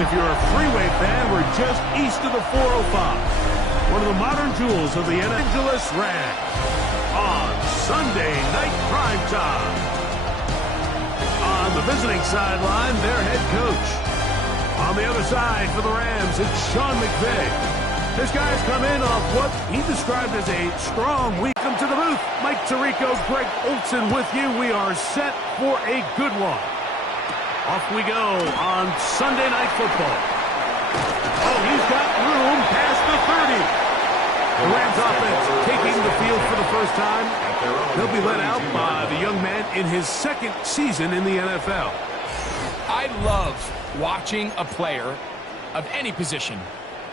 If you're a freeway fan, we're just east of the 405. One of the modern jewels of the Los Angeles Rams. On Sunday night prime time. On the visiting sideline, their head coach. On the other side for the Rams, it's Sean McVay. This guy's come in off what he described as a strong week. Welcome to the booth. Mike Tirico, Greg Olson with you. We are set for a good one. Off we go on Sunday Night Football. Oh, he's got room past the 30. The Rams offense taking the field for the first time. He'll be led out by the young man in his second season in the NFL. I love watching a player of any position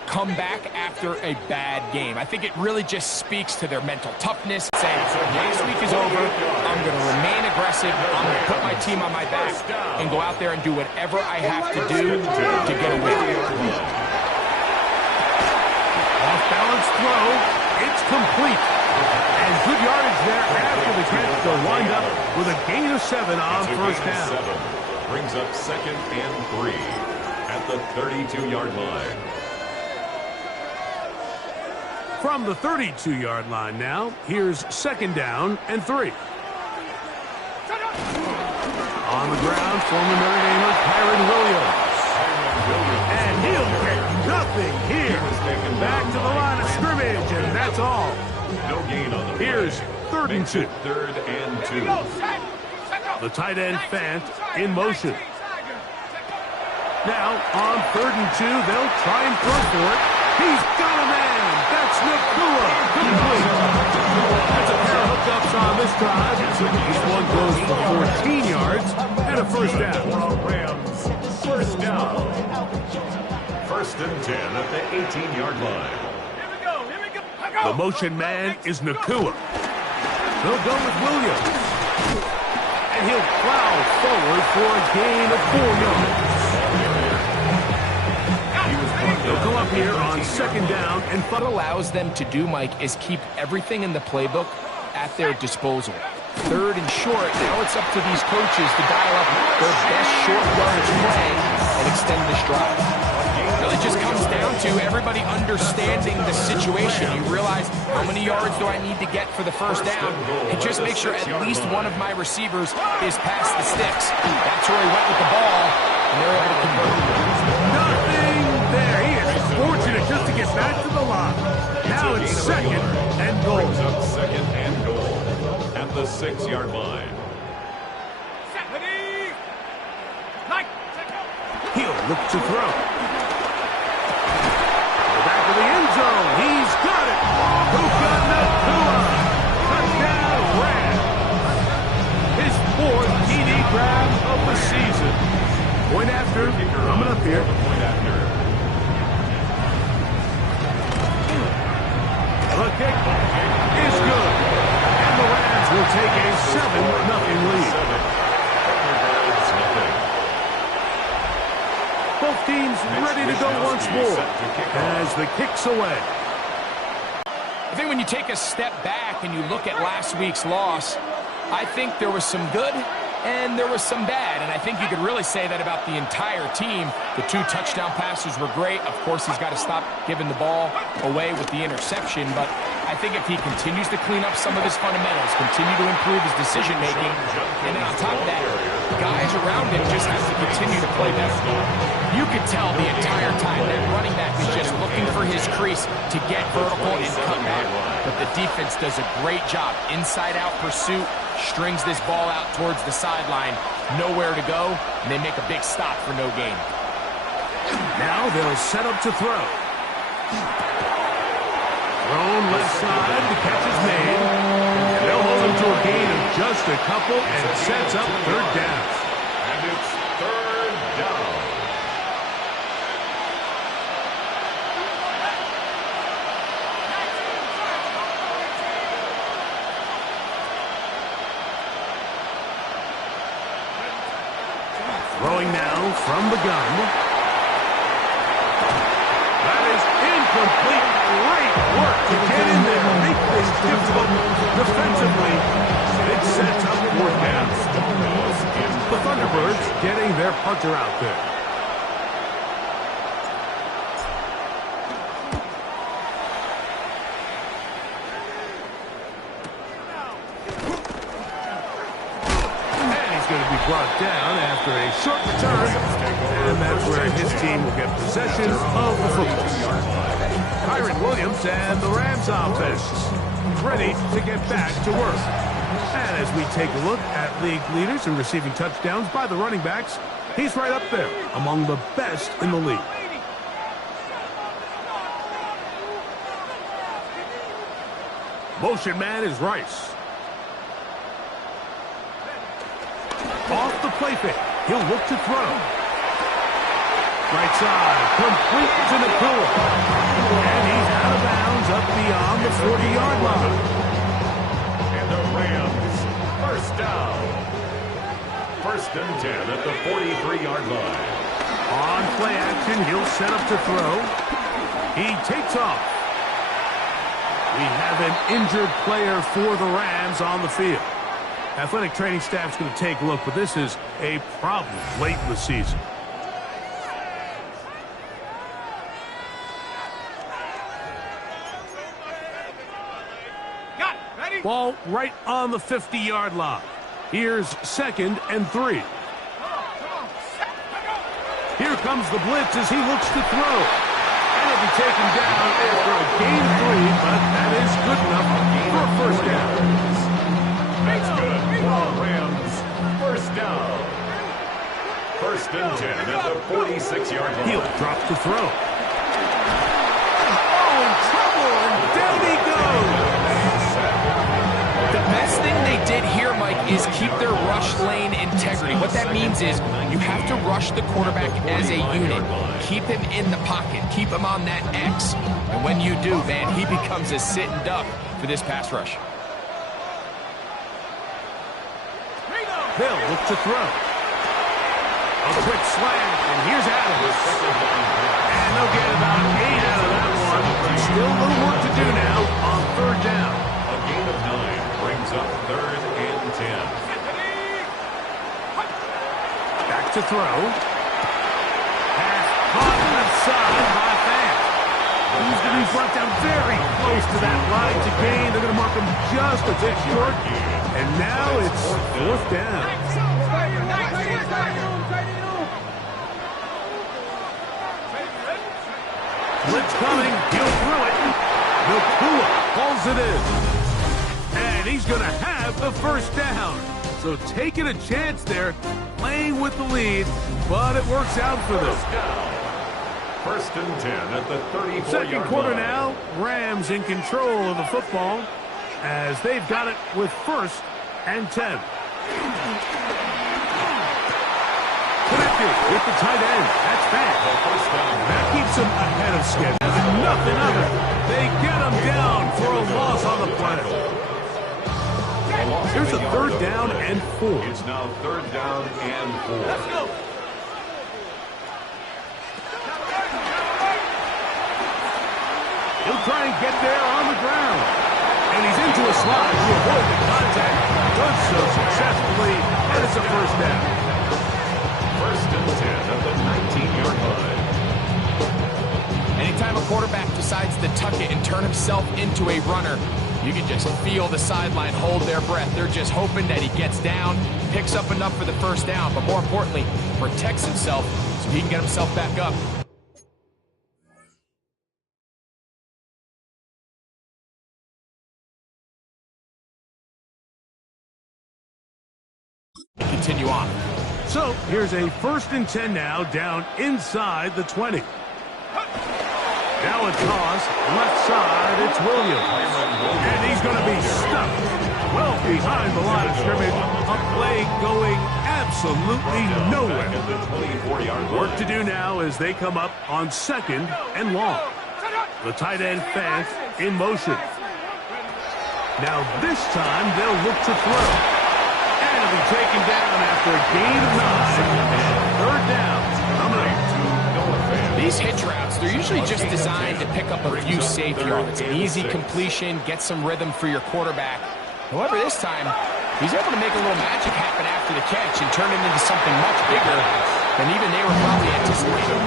come back after a bad game. I think it really just speaks to their mental toughness. Saying, last week is over, I'm going to remain aggressive, I'm going to put my team on my back, and go out there and do whatever I have to do to get a win. Off-balance throw, it's complete. And good yardage there after the catch. They'll wind up with a gain of 7 on first down. Brings up 2nd and 3 at the 32-yard line. From the 32-yard line now, here's 2nd down and 3. On the ground, former Notre Damer Kyron Williams. And he'll get nothing here. Back to the line of scrimmage, and that's all. No gain on the play. Here's 3rd and 2. 3rd and 2. The tight end Fant in motion. Now, on 3rd and 2, they'll try and throw for it. He's got a man. That's Nakua. Complete. That's a pair of hookups on this drive. This one goes for 14 yards and a first down. Rams, first down. 1st and 10 at the 18-yard line. The motion man is Nakua. He'll go with Williams. And he'll plow forward for a gain of 4 yards. They'll come up here on 2nd down. And what allows them to do, Mike, is keep everything in the playbook at their disposal. 3rd and short, now it's up to these coaches to dial up their best short yardage play and extend this drive. It really just comes down to everybody understanding the situation. You realize how many yards do I need to get for the first down, and just make sure at least one of my receivers is past the sticks. That's where he went with the ball, and they're able to convert. Nothing there. He is fortunate just to get back to the line. Now it's 2nd and goal. Brings up 2nd and goal at the 6-yard line. He'll look to throw. Back of the end zone. He's got it. Puka Nakua. Touchdown Rams. His 4th TD grab of the season. Point after. Coming up here. Point after. The kick is good. And the Rams will take a 7-0 lead. Both teams ready to go once more as the kick's away. I think when you take a step back and you look at last week's loss, I think there was some good and there was some bad. And I think you could really say that about the entire team. The 2 touchdown passes were great. Of course, he's got to stop giving the ball away with the interception. But I think if he continues to clean up some of his fundamentals, continue to improve his decision-making, and then on top of that, guys around him just have to continue to play better. You could tell the entire time that running back is just looking for his crease to get vertical and cut back. But the defense does a great job. Inside-out pursuit, strings this ball out towards the sideline, nowhere to go, and they make a big stop for no gain. Now they'll set up to throw. Thrown left side, the catch is made. And they'll hold him to a gain of just a couple, and it sets up 3rd down. And it's 3rd down. Throwing now from the gun. That is incomplete. Great work to get in there and make things difficult defensively. It sets up 4th down. The ThunderBirds getting their punter out there. going to be brought down after a short return, and that's where his team will get possession of the football. Kyron Williams and the Rams offense ready to get back to work. And as we take a look at league leaders in receiving touchdowns by the running backs, he's right up there among the best in the league. Motion man is Rice. Off the play fake. He'll look to throw. Right side. Complete to Nakua. And he's out of bounds up beyond the 40-yard line. And the Rams, first down. 1st and 10 at the 43-yard line. On play action, he'll set up to throw. He takes off. We have an injured player for the Rams on the field. Athletic training staff's going to take a look, but this is a problem late in the season. Ball right on the 50-yard line. Here's 2nd and 3. Here comes the blitz as he looks to throw. And he'll be taken down after a gain of 3, but that is good enough for a first down. That's good for the Rams. First down. 1st and 10 at the 46-yard line. He'll drop to throw. Oh, in trouble, and down he goes. The best thing they did here, Mike, is keep their rush lane integrity. What that means is you have to rush the quarterback as a unit. Keep him in the pocket. Keep him on that X. And when you do, man, he becomes a sitting duck for this pass rush. They'll look to throw. A quick slant, and here's Adams. And they'll get about 8 out of that one. Still a little work to do now on 3rd down. A gain of 9 brings up 3rd and 10. Back to throw. Pass caught left side by Fant. He's going to be brought down very close to that line to gain. They're going to mark him just a bit short. And now it's 4th down. Blitz coming. He'll throw it. Nakua calls it in. And he's going to have the first down. So taking a chance there, playing with the lead, but it works out for them. 1st and 10 at the 34-yard line. Second quarter now, Rams in control of the football as they've got it with 1st and 10. Connected with the tight end. That's bad. That keeps them ahead of schedule. Nothing other. They get them down for a loss on the play. Here's a 3rd down and 4. It's now 3rd down and 4. Let's go. He'll try and get there on the ground. And he's into a slot to avoid the contact. Does so successfully, and it's a first down. 1st and 10 at the 19-yard line. Anytime a quarterback decides to tuck it and turn himself into a runner, you can just feel the sideline hold their breath. They're just hoping that he gets down, picks up enough for the first down, but more importantly, protects himself so he can get himself back up. Continue on. So here's a 1st and 10 now, down inside the 20. Now a toss, left side, it's Williams. And he's going to be stuck well behind the line of scrimmage. A play going absolutely nowhere. Work to do now as they come up on 2nd and long. The tight end Fant in motion. Now this time they'll look to throw. And he'll be taken down after a gain of 9. And 3rd down. These hitch routes, they're usually just designed to pick up a few safe yards. An easy completion, get some rhythm for your quarterback. However, this time, he's able to make a little magic happen after the catch and turn it into something much bigger than even they were probably anticipating.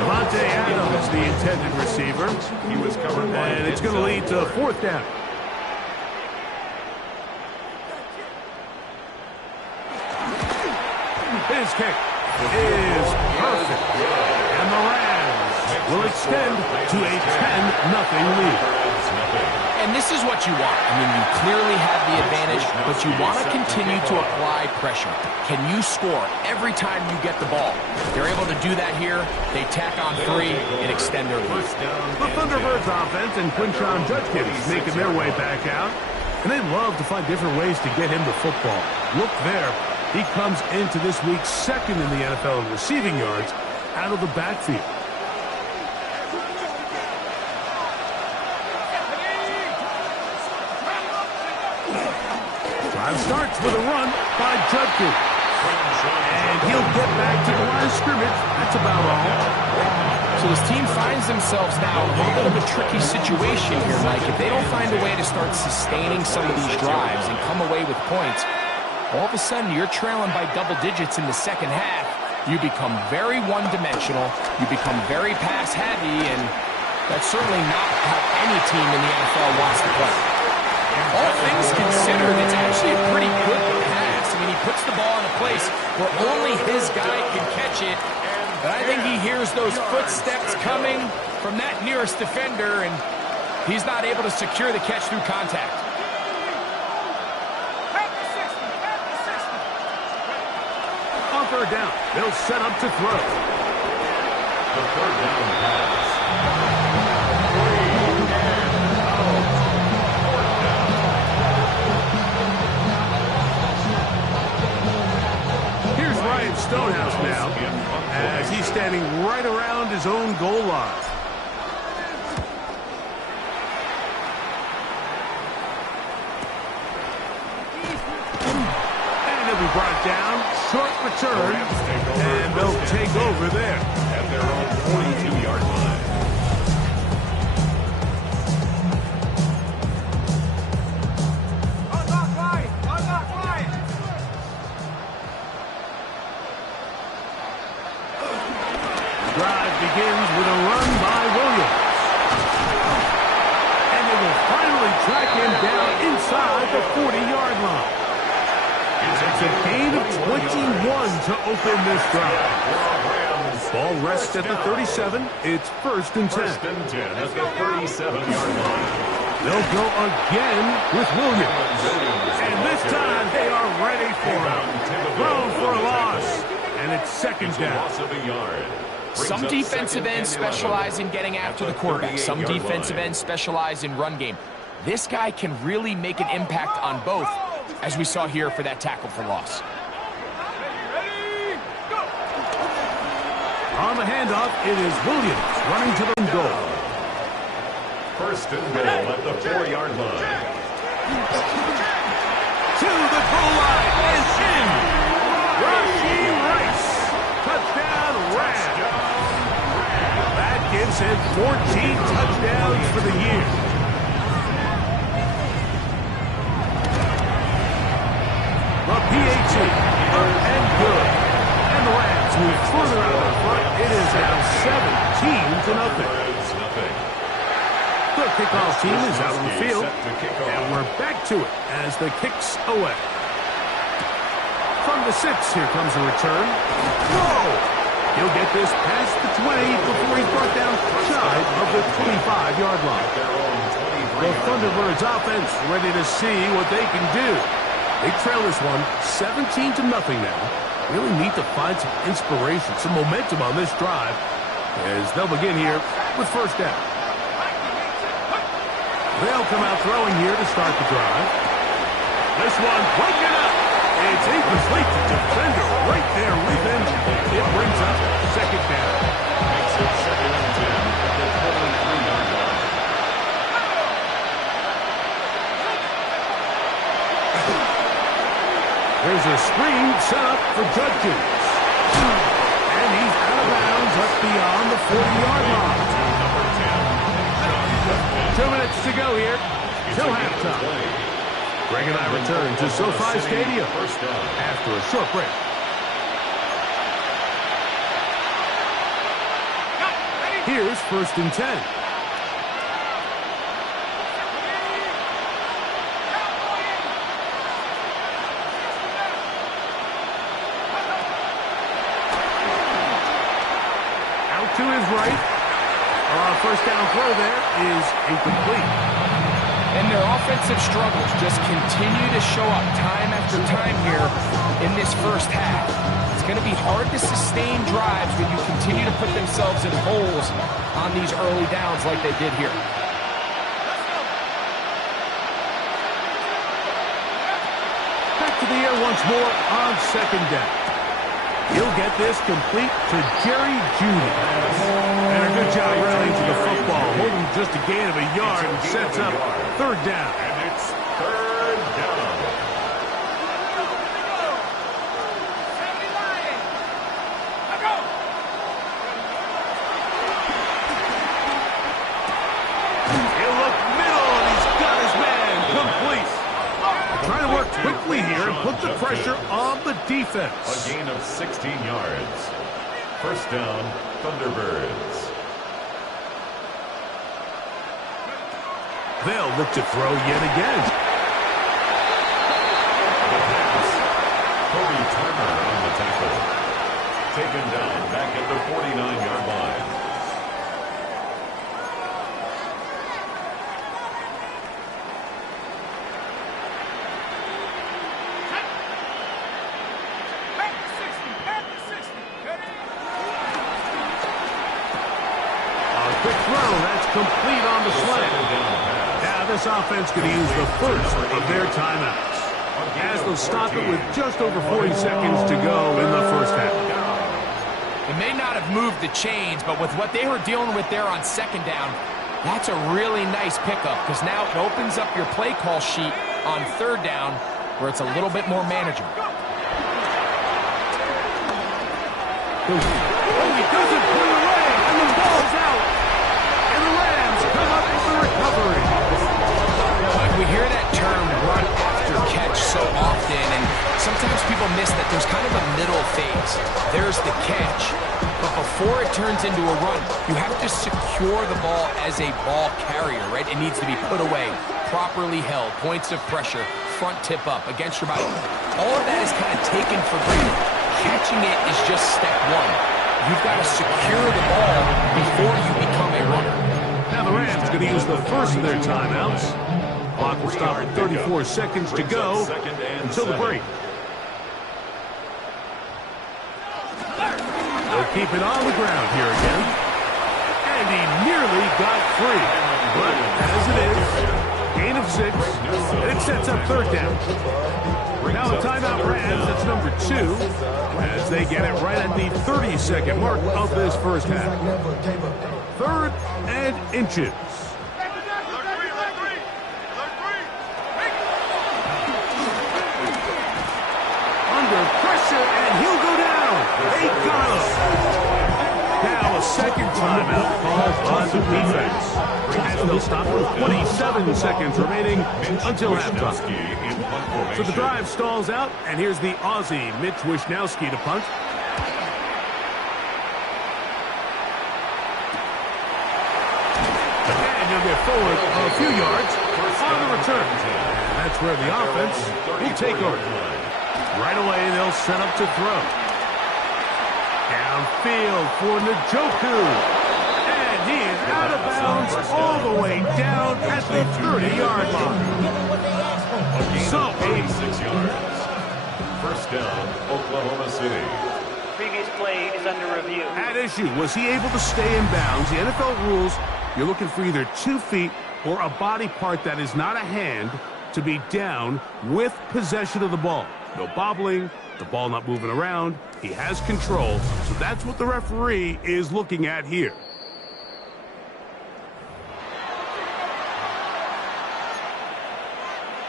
Devontae Adams, the intended receiver. He was covered by and it's going to lead to 4th down. His kick is perfect. And the Rams will extend to a 10-0 lead. And this is what you want. I mean, you clearly have the advantage, but you want to continue to apply pressure. Can you score every time you get the ball? They're able to do that here. They tack on 3 and extend their lead. The ThunderBirds offense and Quinshon Judkins making their way back out. And they love to find different ways to get him the football. Look there. He comes into this week second in the NFL in receiving yards out of the backfield. Drive starts with a run by Judkins. And he'll get back to the line of scrimmage. That's about all. So this team finds themselves now in a little bit of a tricky situation here, Mike. If they don't find a way to start sustaining some of these drives and come away with points, all of a sudden you're trailing by double digits in the second half. You become very one-dimensional. You become very pass-heavy, and that's certainly not how any team in the NFL wants to play. All things considered, it's actually a pretty good pass. I mean, he puts the ball in a place where only his guy can catch it. But I think he hears those footsteps coming from that nearest defender, and he's not able to secure the catch through contact. On third down, they'll set up to throw. The third down pass. Stonehouse now, as he's standing right around his own goal line. And he'll be brought down, short return, and they'll take over there. At their own 42-yard line. Begins with a run by Williams. And they will finally track him down inside the 40-yard line. It's a gain of 21 to open this drive. Ball rests at the 37. It's 1st and 10. First and 10 at the 37-yard line. They'll go again with Williams. And this time they are ready for him. Thrown for a loss. And it's 2nd down. Loss of a yard. Some defensive ends specialize in getting after the quarterback. Some defensive ends specialize in run game. This guy can really make an impact on both, as we saw here for that tackle for loss. On the handoff, it is Williams running to the goal. First and goal at the 4-yard line. To the goal line and in. Rashee Rice. Touchdown, Rams. That gives him 14 touchdowns for the year. The PAT, up and good. And the Rams move further out in front. It is now 17-0. The kickoff team is out on the field. And we're back to it as the kick's away. From the 6, here comes a return. Whoa! He'll get this past the 20 before he's brought down shy of the 25-yard line. The ThunderBirds offense ready to see what they can do. They trail this one 17-0 now. Really need to find some inspiration, some momentum on this drive as they'll begin here with 1st down. They'll come out throwing here to start the drive. This one broken up. It's incomplete to defender right there with him. It brings up 2nd down. Makes it 2nd and 10 at the 23-yard line. There's a screen set up for Judkins. And he's out of bounds up beyond the 40-yard line. 2 minutes to go here till halftime. Greg and I return to SoFi Stadium after a short break. Here's 1st and 10. to his right. First down throw there is incomplete. And their offensive struggles just continue to show up time after time here in this first half. It's going to be hard to sustain drives when you continue to put themselves in holes on these early downs like they did here. Back to the air once more on second down. He'll get this complete to Jerry Jeudy. And a good job rallying to the football, holding just a gain of a yard and sets up third down. And it's third down. He'll look middle, and he's got his man complete. Trying to work quickly here and put the pressure on the defense. A gain of 16 yards. First down, Thunderbirds. They'll look to throw yet again. The pass. Kobe Turner on the tackle. Taken down back at the 49-yard line. Quick throw, that's complete on the slant. Now this offense going to use the first of their timeouts, as they'll stop it with just over 40 seconds to go in the first half. It may not have moved the chains, but with what they were dealing with there on second down, that's a really nice pickup, because now it opens up your play call sheet on third down where it's a little bit more manageable. Oh, he doesn't put it away, and the ball's out. And the Rams come up with the recovery. We hear that term run after catch so often, and sometimes people miss that there's kind of a middle phase. There's the catch, but before it turns into a run, you have to secure the ball as a ball carrier, right? It needs to be put away, properly held, points of pressure, front tip up against your body. All of that is kind of taken for granted. Catching it is just step one. You've got to secure the ball before you become a runner. Now the Rams going to use the first of their timeouts. Clock will stop at 34 seconds to go until the break. They'll keep it on the ground here again. And he nearly got free. But as it is, gain of 6, and it sets up third down. Now the timeout Rams, that's number 2, as they get it right at the 30-second mark of this first half. 3rd and inches. Under pressure, and he'll go down. They got him. Now a second timeout called on the defense. As they'll stop with 27 seconds remaining until halftime. So the drive stalls out, and here's the Aussie, Mitch Wishnowski, to punt. And he'll get forward a few yards on the return. And that's where the offense will take over. Right away, they'll set up to throw. Downfield for Njoku. And he is out of bounds all the way down at the 30-yard line. So, 86 yards. First down, Oklahoma City. Previous play is under review. At issue, was he able to stay in bounds? The NFL rules, you're looking for either 2 feet or a body part that is not a hand to be down with possession of the ball. No bobbling, the ball not moving around. He has control, so that's what the referee is looking at here.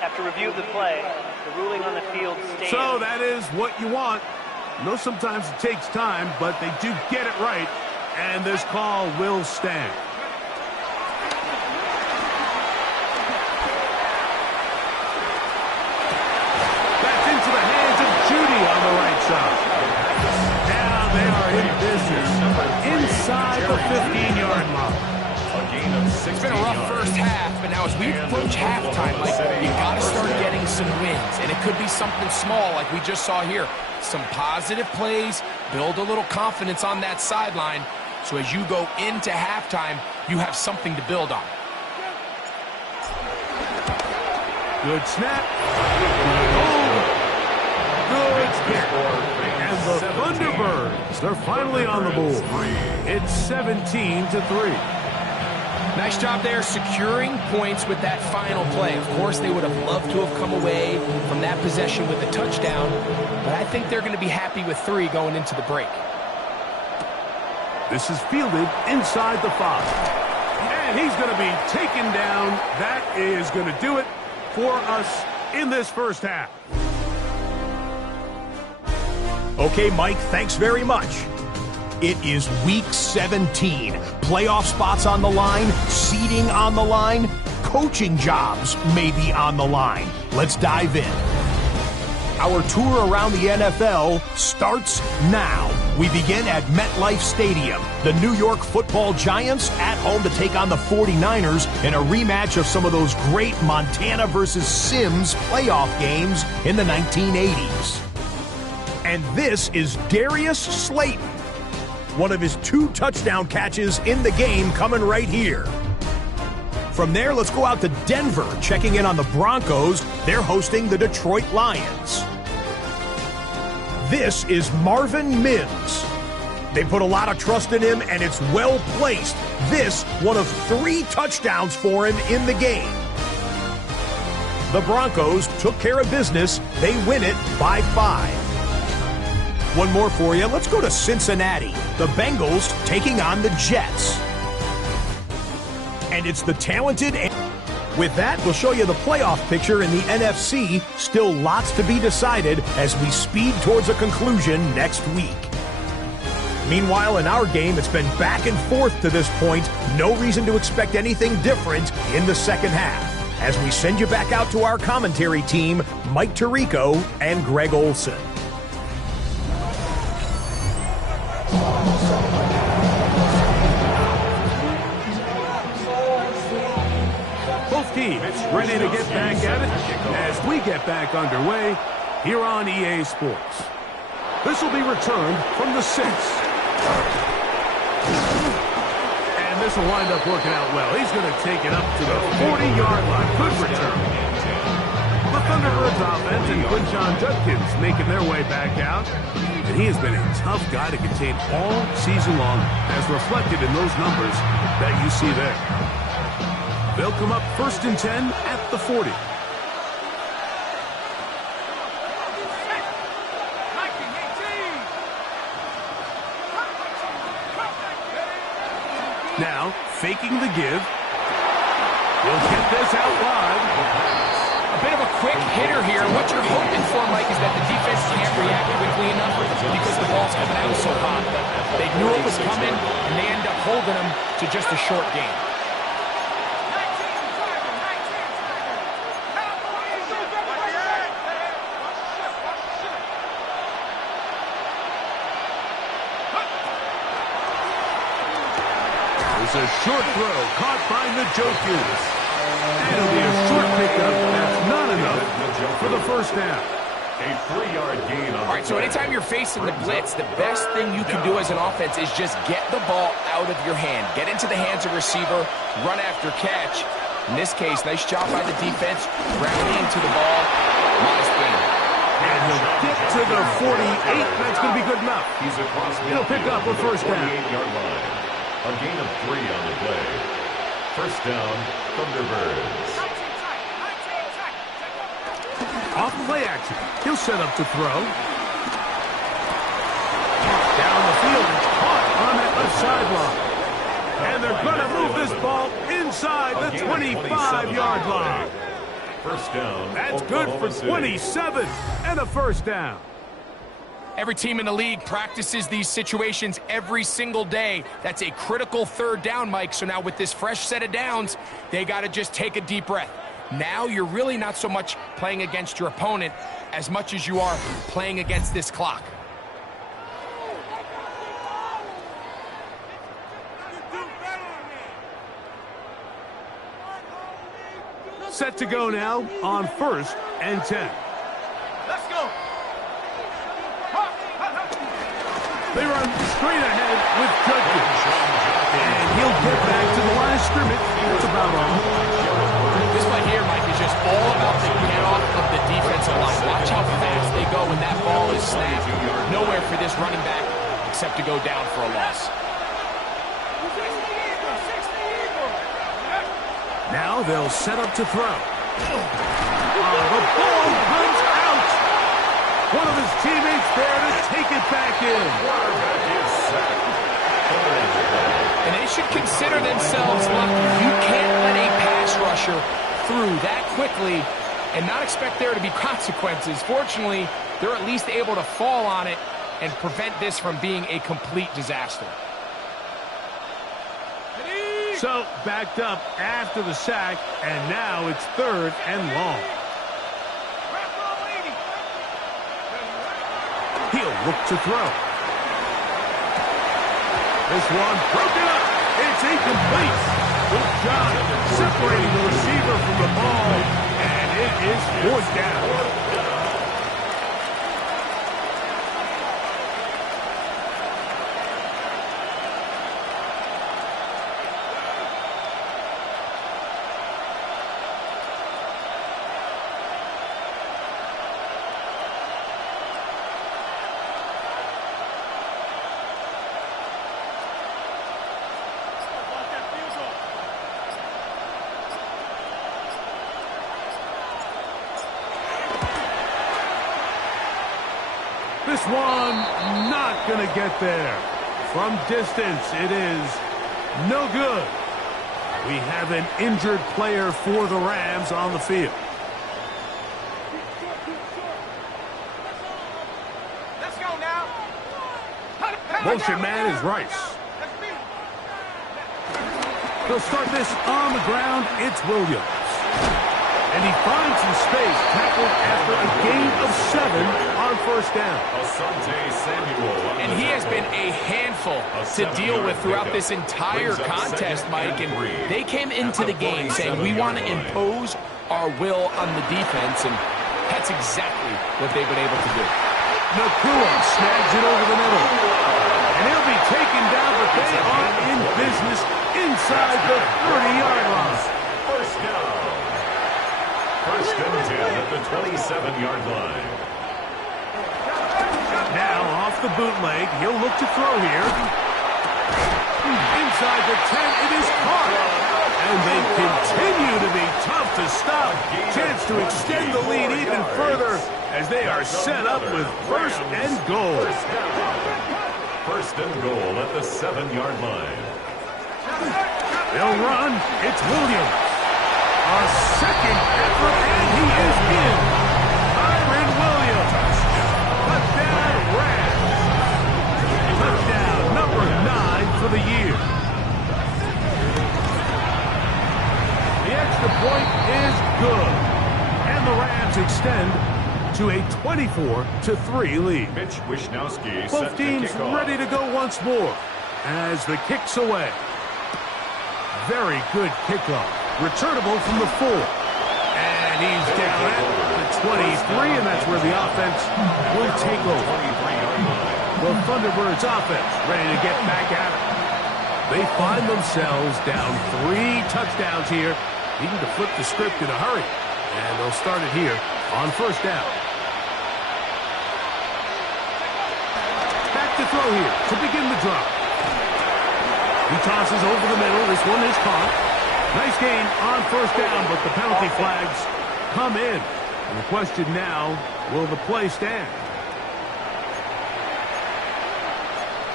After review of the play, the ruling on the field stands. So that is what you want. I know sometimes it takes time, but they do get it right, and this call will stand. That's into the hands of Jeudy on the right side. Now they are in business inside the 15-yard line. It's been a rough first half, but now as we approach halftime, you got to start getting some wins, and it could be something small like we just saw here. Some positive plays, build a little confidence on that sideline, So as you go into halftime, you have something to build on. Good snap. Good hit. And the ThunderBirds, they're finally on the board. It's 17-3. Nice job there securing points with that final play. Of course, they would have loved to have come away from that possession with a touchdown, but I think they're going to be happy with 3 going into the break. This is fielded inside the 5. And he's going to be taken down. That is going to do it for us in this first half. Okay, Mike, thanks very much. It is week 17. Playoff spots on the line, seeding on the line, coaching jobs may be on the line. Let's dive in. Our tour around the NFL starts now. We begin at MetLife Stadium. The New York Football Giants at home to take on the 49ers in a rematch of some of those great Montana versus Sims playoff games in the 1980s. And this is Darius Slayton. One of his 2 touchdown catches in the game coming right here. From there, let's go out to Denver, checking in on the Broncos. They're hosting the Detroit Lions. This is Marvin Mims. They put a lot of trust in him, and it's well placed. This, one of 3 touchdowns for him in the game. The Broncos took care of business. They win it by 5. One more for you. Let's go to Cincinnati. The Bengals taking on the Jets. And it's the talented... With that, we'll show you the playoff picture in the NFC. Still lots to be decided as we speed towards a conclusion next week. Meanwhile, in our game, it's been back and forth to this point. No reason to expect anything different in the second half. As we send you back out to our commentary team, Mike Tirico and Greg Olson. Both teams ready to get back at it as we get back underway here on EA Sports. This will be returned from the 6. And this will wind up working out well. He's going to take it up to the 40-yard line. Good return. The ThunderBirds offense and Quinshon Judkins making their way back out. And he has been a tough guy to contain all season long, as reflected in those numbers that you see there. They'll come up 1st and 10 at the 40. Now, faking the give. He'll get this out wide. A bit of a quick hitter here. What you're hoping for, Mike, is that the defense can't react quickly enough because the ball's coming out so hot. They knew it was coming, and they end up holding them to just a short game. It's a short throw caught by Njoku. It'll be a short pickup. That's not enough for the first down. A 3-yard gain on. All right, so anytime you're facing the blitz, the best thing you can do as an offense is just get the ball out of your hand. Get into the hands of receiver, run after catch. In this case, nice job by the defense, rallying to the ball. Modest gain. And he'll get to the 48. That's going to be good enough. He's across the He'll pick up a first down. 48-yard line. A gain of 3 on the play. First down, ThunderBirds. Off play action. He'll set up to throw. Down the field. Caught on that left sideline. And they're going to move this ball inside the 25-yard line. First down. That's good for 27 and a first down. Every team in the league practices these situations every single day. That's a critical 3rd down, Mike. So now with this fresh set of downs, they got to just take a deep breath. Now you're really not so much playing against your opponent as much as you are playing against this clock. Set to go now on 1st and 10. Let's go. They run straight ahead with Judkins. And he'll get back to the line of scrimmage. That's about all. This play here, Mike, is just all about the get-off of the defensive line. Watch how fast they go when that ball is snapped. Nowhere for this running back except to go down for a loss. Now they'll set up to throw. The ball comes out. One of his teammates there to take it back in. And they should consider themselves lucky. You can't let a pass rusher through that quickly and not expect there to be consequences. Fortunately, they're at least able to fall on it and prevent this from being a complete disaster. So, backed up after the sack, and now it's 3rd and long. He'll look to throw. This one broken up. It's incomplete. Good job separating the receiver from the ball, and it is 4th down. This one not going to get there. From distance, it is no good. We have an injured player for the Rams on the field. Let's go now. Motion man is Rice. They'll start this on the ground. It's Williams. And he finds some space, tackled after a gain of 7 on 1st down. And he has been a handful to deal with throughout this entire contest, Mike. And they came into the game saying, we want to impose our will on the defense, and that's exactly what they've been able to do. Nakua snags it over the middle. And he'll be taken down, but they are in business inside the 30-yard line. 1st down. 1st and 10 at the 27-yard line. Now off the bootleg, he'll look to throw here. Inside the 10, it is caught. And they continue to be tough to stop. Chance to extend the lead even further as they are set up with 1st and goal. 1st and goal at the 7-yard line. They'll run. It's Williams. A second effort, and he is in. Kyron Williams. Touchdown, Rams. Touchdown number 9 for the year. The extra point is good. And the Rams extend to a 24-3 lead. Mitch Wishnowski. Both teams ready to go once more as the kick's away. Very good kickoff. Returnable from the 4. And he's down at the 23, and that's where the offense will take over. The ThunderBirds offense ready to get back at it. They find themselves down 3 touchdowns here, needing to flip the script in a hurry. And they'll start it here on 1st down. Back to throw here to begin the drive. He tosses over the middle. This one is caught. Nice gain on 1st down, but the penalty flags come in. And the question now, will the play stand?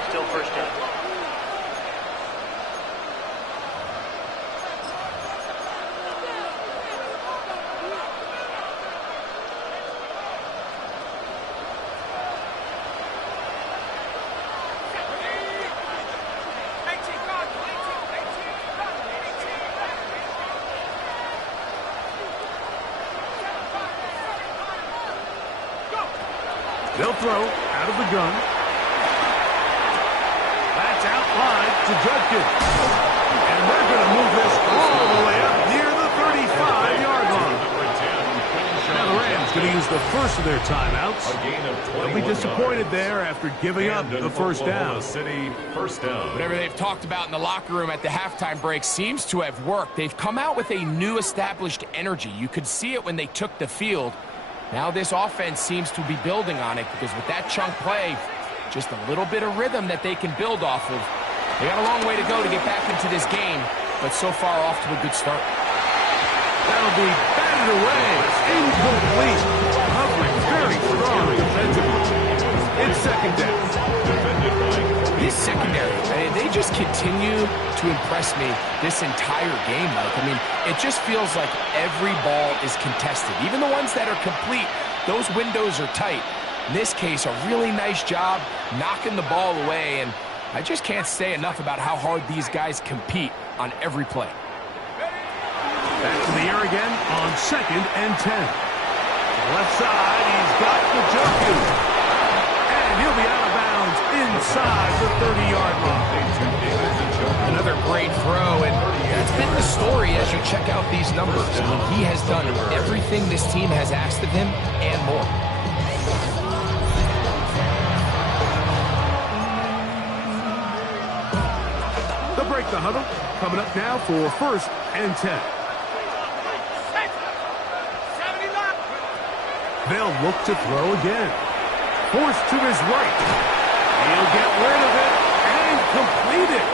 Still 1st down. They'll throw out of the gun. That's out wide to Judkins. And they're going to move this all the way up near the 35-yard line. Now the Rams going to to use the first of their timeouts. A gain of 21 They'll be disappointed yards. there after giving up the first down. City, first down. Whatever they've talked about in the locker room at the halftime break seems to have worked. They've come out with a new established energy. You could see it when they took the field. Now this offense seems to be building on it because with that chunk play, just a little bit of rhythm that they can build off of. They got a long way to go to get back into this game, but so far off to a good start. That'll be batted away. Incomplete. Covering very strong defensively. It's second down. This secondary, I mean, they just continue to impress me this entire game, Mike. I mean, it just feels like every ball is contested. Even the ones that are complete, those windows are tight. In this case, a really nice job knocking the ball away, and I just can't say enough about how hard these guys compete on every play. Back to the air again on 2nd and 10. Left side, he's got the junkie. And he'll be out of bounds inside the 30-yard line. Another great throw, and that's been the story as you check out these numbers. I mean, he has done everything this team has asked of him and more. They'll break the huddle. Coming up now for 1st and 10. They'll look to throw again. Forced to his right. He'll get rid of it and complete it.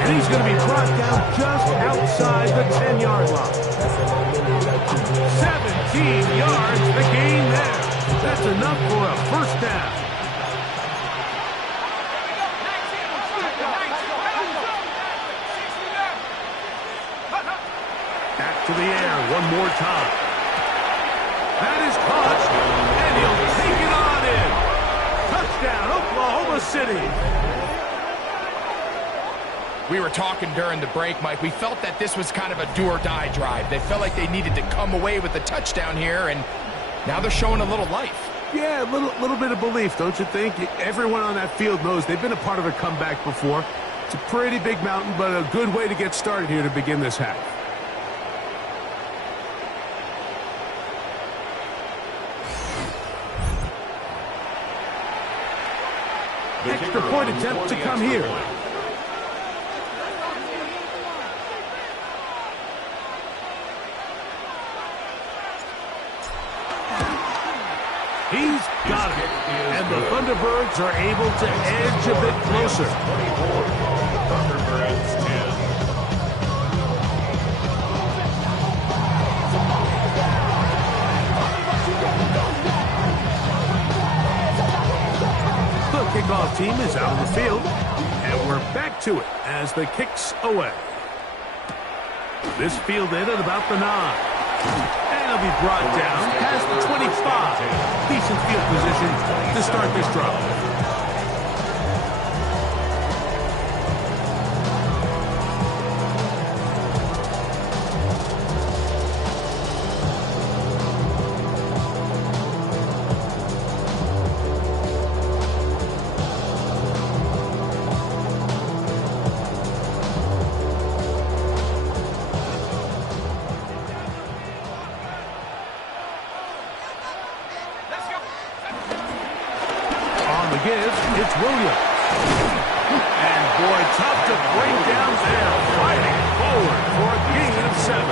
And he's going to be brought down just outside the 10-yard line. 17 yards, the gain there. That's enough for a first down. Back to the air one more time. That is caught, and he'll take it on in. Touchdown, Oklahoma City. We were talking during the break, Mike. We felt that this was kind of a do-or-die drive. They felt like they needed to come away with a touchdown here, and now they're showing a little life. Yeah, a little bit of belief, don't you think? Everyone on that field knows they've been a part of a comeback before. It's a pretty big mountain, but a good way to get started here to begin this half. Extra point attempt to come here. He's got it. And the ThunderBirds are able to edge a bit closer. 24. ThunderBirds 10. The kickoff team is out of the field, and we're back to it as the kick's away. This fielded at about the 9. And he'll be brought down past the 25. Decent field position to start this drive. It's Williams. And boy, tough to break down there. Fighting forward for a gain of 7.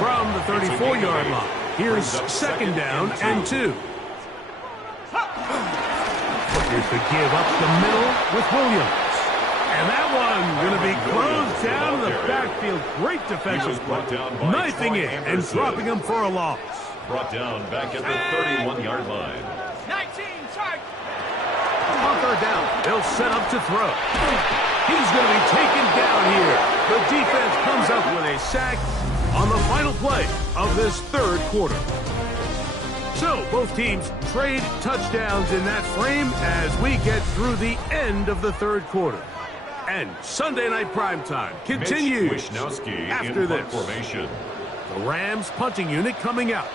From the 34-yard line. Here's 2nd down and 2. Here's the give up the middle with Williams. And that one going to be closed down in the backfield. Great defensive play. Knifing in and dropping him for a loss. Brought down back at the 31-yard line. 19, charge. On 3rd down, they'll set up to throw. He's going to be taken down here. The defense comes up with a sack on the final play of this 3rd quarter. So, both teams trade touchdowns in that frame as we get through the end of the 3rd quarter. And Sunday Night Primetime continues after this. Formation. The Rams punting unit coming out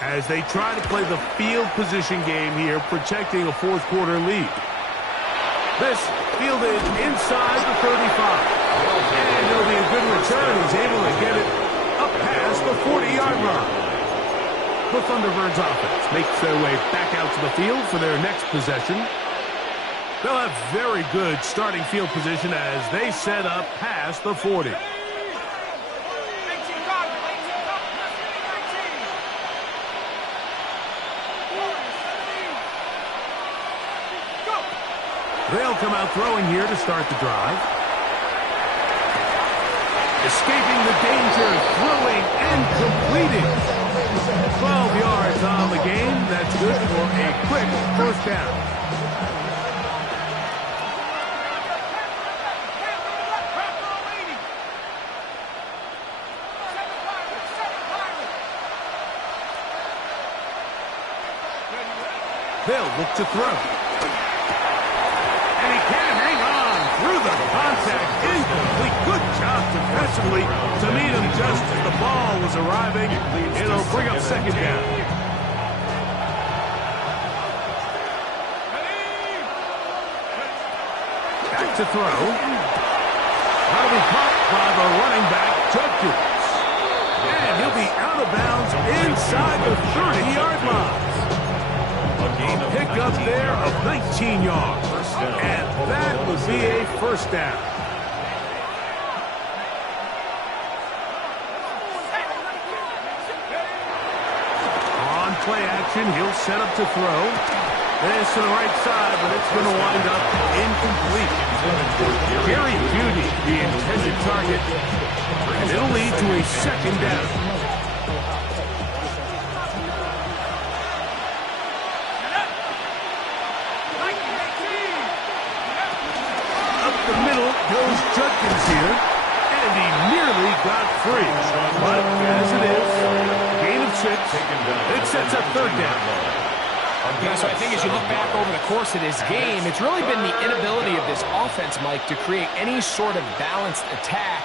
as they try to play the field position game here, protecting a 4th quarter lead. This fielded inside the 35. And it'll be a good return. He's able to get it up past the 40-yard line. The ThunderBirds offense makes their way back out to the field for their next possession. They'll have very good starting field position as they set up past the 40. They'll come out throwing here to start the drive. Escaping the danger, throwing and completing. 12 yards on the game. That's good for a quick first down. They'll look to throw. And he can hang on through the contact. Incomplete. Good job defensively to meet him just as the ball was arriving. It'll bring up second down. Back to throw. That'll be caught by the running back, Judkins. And he'll be out of bounds inside the 30-yard line. A pickup there of 19 yards. And that would be a first down. On play action, he'll set up to throw. This to the right side, but it's going to wind up incomplete. Gary Beauty, the intended target. And it'll lead to a second down. The middle goes Judkins here, and he nearly got free. But as it is, gain of 6, it sets up third down. Yeah, so I think as you look back over the course of this game, it's really been the inability of this offense, Mike, to create any sort of balanced attack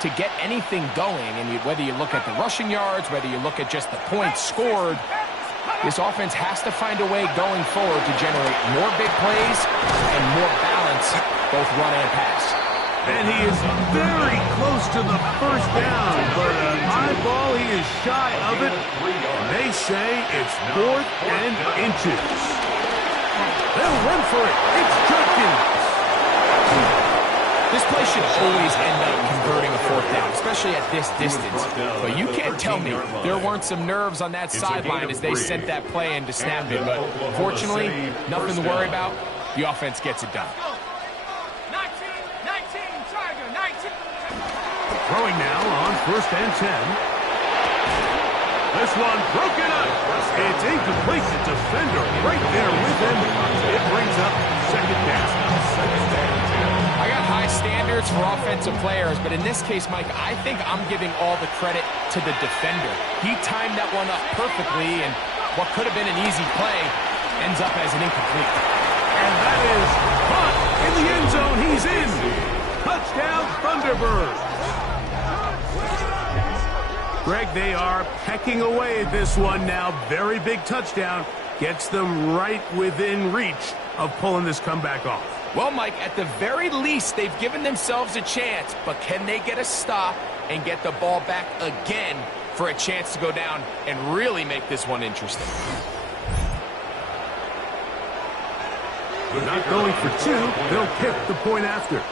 to get anything going. And whether you look at the rushing yards, whether you look at just the points scored, this offense has to find a way going forward to generate more big plays and more balance, both run and pass. And he is very close to the first down, but an eyeball, he is shy of it. And they say it's 4th and inches. They'll run for it. It's Judkins. This play should always end up converting a fourth down, especially at this distance. But you can't tell me there weren't some nerves on that sideline as they sent that play in to snap it. But fortunately, nothing to worry about. The offense gets it done. Throwing now on 1st and 10. This one broken up. It's incomplete. The defender right there with him. It brings up second down. I got high standards for offensive players, but in this case, Mike, I think I'm giving all the credit to the defender. He timed that one up perfectly, and what could have been an easy play ends up as an incomplete. And that is caught in the end zone. He's in. Touchdown, Thunderbirds. Greg, they are pecking away at this one now. Very big touchdown. Gets them right within reach of pulling this comeback off. Well, Mike, at the very least, they've given themselves a chance, but can they get a stop and get the ball back again for a chance to go down and really make this one interesting? They're not going for 2. They'll pick the point after.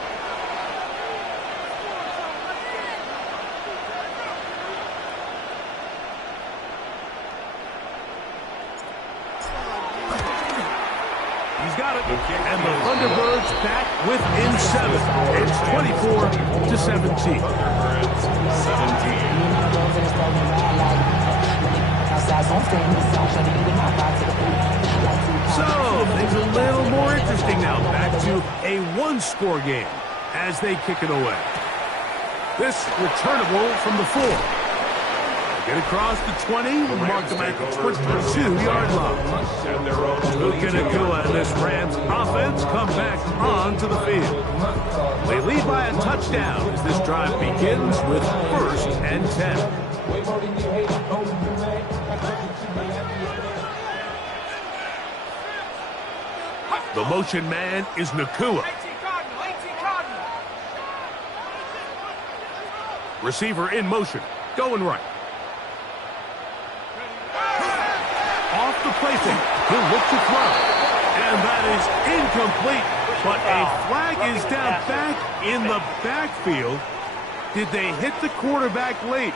And the Thunderbirds back within 7. It's 24-17. So, things a little more interesting now. Back to a one-score game as they kick it away. This returnable from the 4. Get across the 20, mark them at the 22-yard line. Luke and Akua and this Rams offense come back onto the field. They lead by a touchdown as this drive begins with 1st and 10. The motion man is Nakua. Receiver in motion, going right. the play fake. He'll look to throw. And that is incomplete. But a flag is down back in the backfield. Did they hit the quarterback late?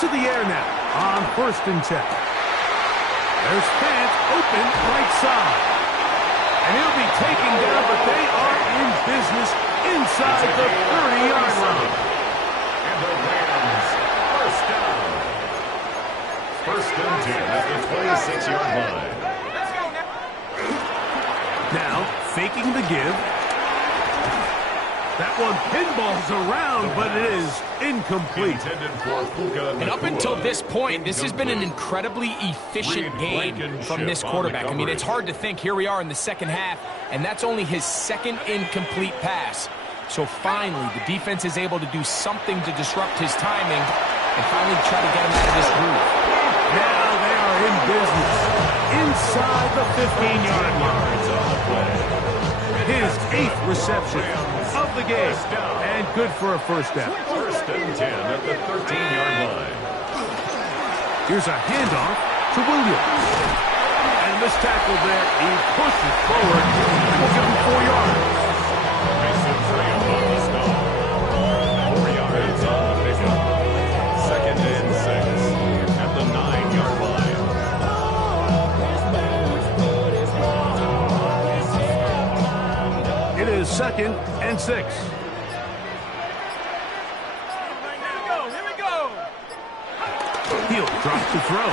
To the air now on 1st and 10. There's fans open right side. And he'll be taken down, but they are in business inside the 30-yard line. And the Rams, first down. 1st and 10 at the 26-yard line. Now, faking the give. That one pinballs around, but it is incomplete. And up until this point, this has been an incredibly efficient game from this quarterback. I mean, it's hard to think. Here we are in the second half, and that's only his second incomplete pass. So finally, the defense is able to do something to disrupt his timing and finally try to get him out of this groove. Now they are in business inside the 15-yard line. His 8th reception of the game, and good for a first down. 1st and 10 at the 13-yard line. Here's a handoff to Williams. And this tackle there, he pushes forward, and we'll give him 4 yards. Mason Graham on the stop. 4 yards on the pickup. 2nd and 6 at the 9-yard line. It is 2nd and 6. Here we go. He'll drop to throw.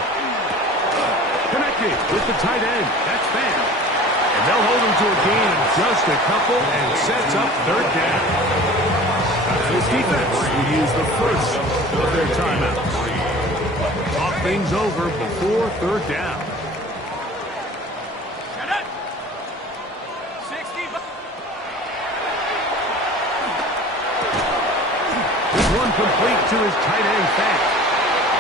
Connected with the tight end. That's Fan. And they'll hold him to a gain of just a couple and sets up 3rd down. This defense will use the first of their timeouts. Talk things over before 3rd down. Complete to his tight end Fan.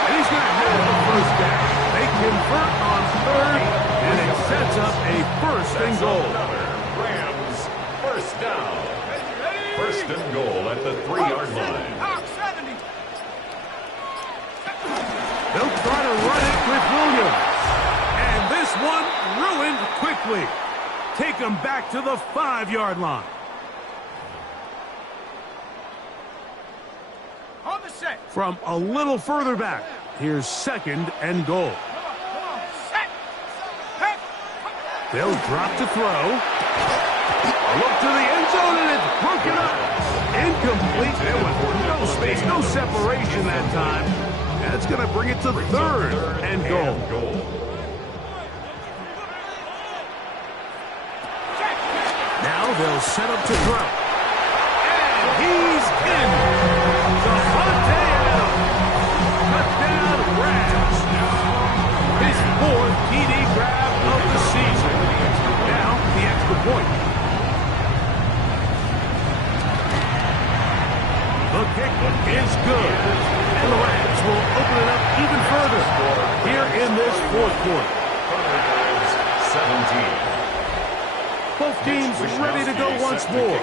And he's going to have the first down. They convert on 3rd, and it sets up a 1st and goal. Rams, first down. 1st and goal at the 3-yard line. They'll try to run it with Williams. And this one ruined quickly. Take them back to the 5-yard line. From a little further back, here's 2nd and goal. They'll drop to throw. A look to the end zone, and it's broken up. Incomplete. There was no space, no separation that time. That's going to bring it to 3rd and goal. Now they'll set up to throw. And he's in. Touchdown, Rams. His 4th TD grab of the season. Now, the extra point. The kick is good. And the Rams will open it up even further here in this 4th quarter. ThunderBirds 17. Both teams ready to go once more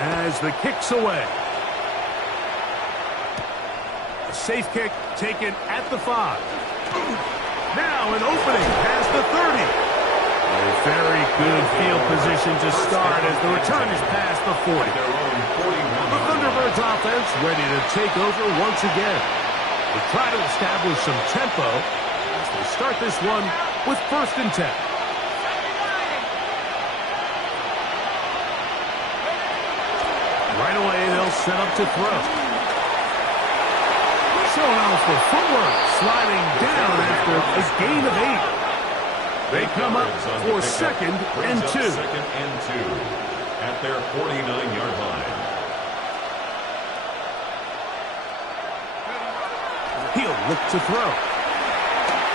as the kick's away. Safe kick taken at the 5. Now an opening past the 30. A very good field position to start as the return is past the 40. The ThunderBirds offense ready to take over once again. They try to establish some tempo as they start this one with 1st and 10. Right away they'll set up to throw. Showing off for footwork, sliding down after a gain of 8. They come up for 2nd and 2. 2nd and 2 at their 49-yard line. look to throw.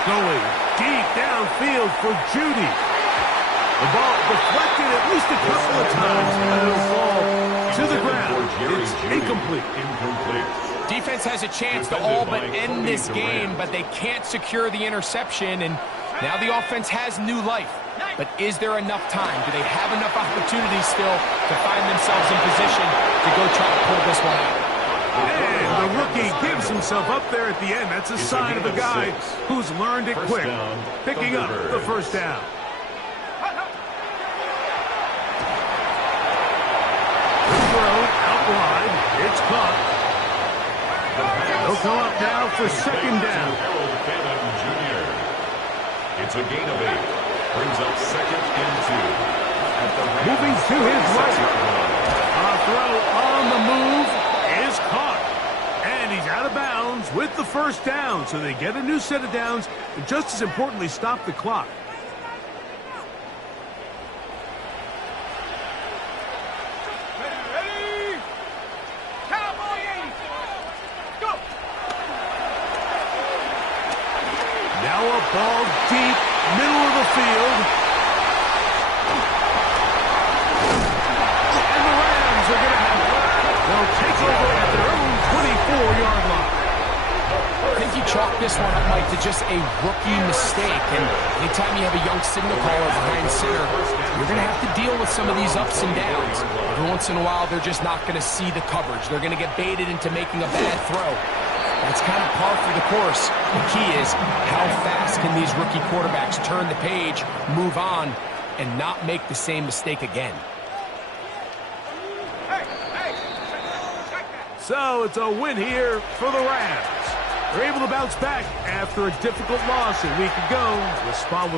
Going deep downfield for Judy. The ball deflected at least a couple of times, and it'll fall to the ground. It's incomplete. Defense has a chance to all but end this game, but they can't secure the interception, and now the offense has new life. But is there enough time? Do they have enough opportunities still to find themselves in position to go try to pull this one out? And the rookie gives himself up there at the end. That's a sign of a guy who's learned it quick, picking up the first down. Out wide, it's caught. They'll come up now for second down. It's a gain of 8. Brings up second and 2. Moving to his right. A throw on the move is caught. And he's out of bounds with the first down. So they get a new set of downs, and just as importantly, stop the clock. Now a ball deep, middle of the field. And the Rams are going to have it. They'll take over at their own 24-yard line. I think you chalk this one up, Mike, to just a rookie mistake. And anytime you have a young signal caller behind center, you're going to have to deal with some of these ups and downs. Every once in a while, they're just not going to see the coverage. They're going to get baited into making a bad throw. That's kind of par for the course. The key is how fast can these rookie quarterbacks turn the page, move on, and not make the same mistake again. So it's a win here for the Rams. They're able to bounce back after a difficult loss a week ago. Respond with